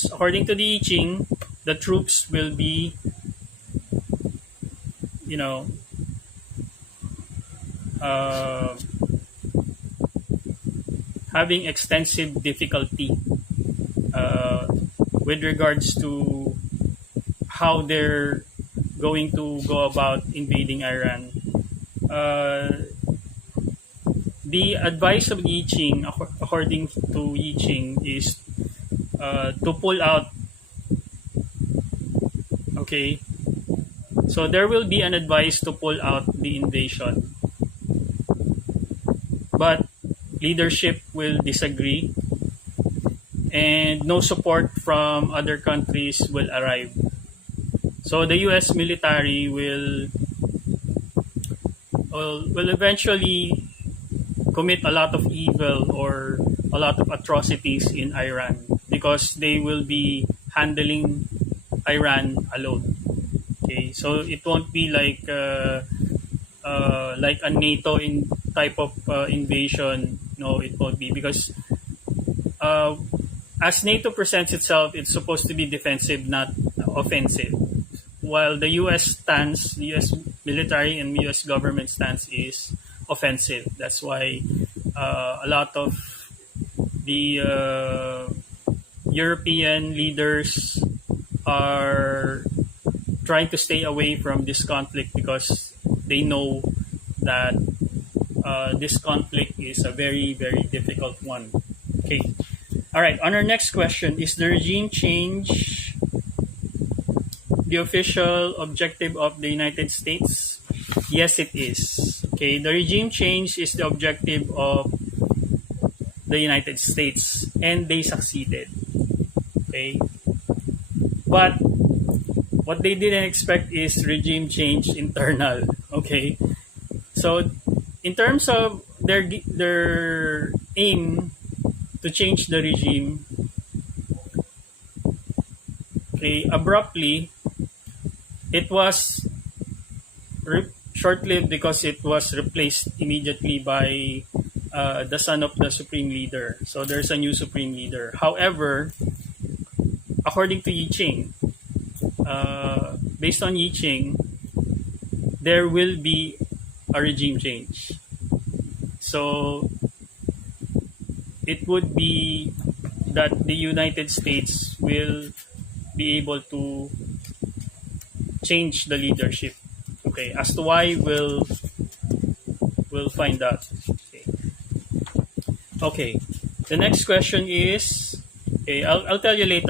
because according to the I Ching, the troops will be, you know, uh, having extensive difficulty uh, with regards to how they're going to go about invading Iran. The advice of I Ching, according to I Ching, is to pull out. Okay, so there will be an advice to pull out the invasion, but leadership will disagree, and no support from other countries will arrive. So the U.S. military will eventually commit a lot of evil or a lot of atrocities in Iran because they will be handling Iran alone. Okay, so it won't be like a NATO in type of invasion. No, it won't be because uh, as NATO presents itself, it's supposed to be defensive, not offensive. While the U.S. stance, the U.S. military and U.S. government stance is offensive. That's why a lot of the European leaders are trying to stay away from this conflict because they know that this conflict is a very, very difficult one. Okay. All right. On our next question, is the regime change the official objective of the United States? Yes, it is. Okay. The regime change is the objective of the United States, and they succeeded. Okay. But what they didn't expect is regime change internal. Okay. So in terms of their aim to change the regime, okay, abruptly, it was short-lived because it was replaced immediately by the son of the supreme leader. So there's a new supreme leader. However, according to I Ching, based on I Ching, there will be a regime change. So it would be that the United States will be able to change the leadership. Okay, as to why, we'll find out. Okay. Okay. The next question is, okay, I'll tell you later.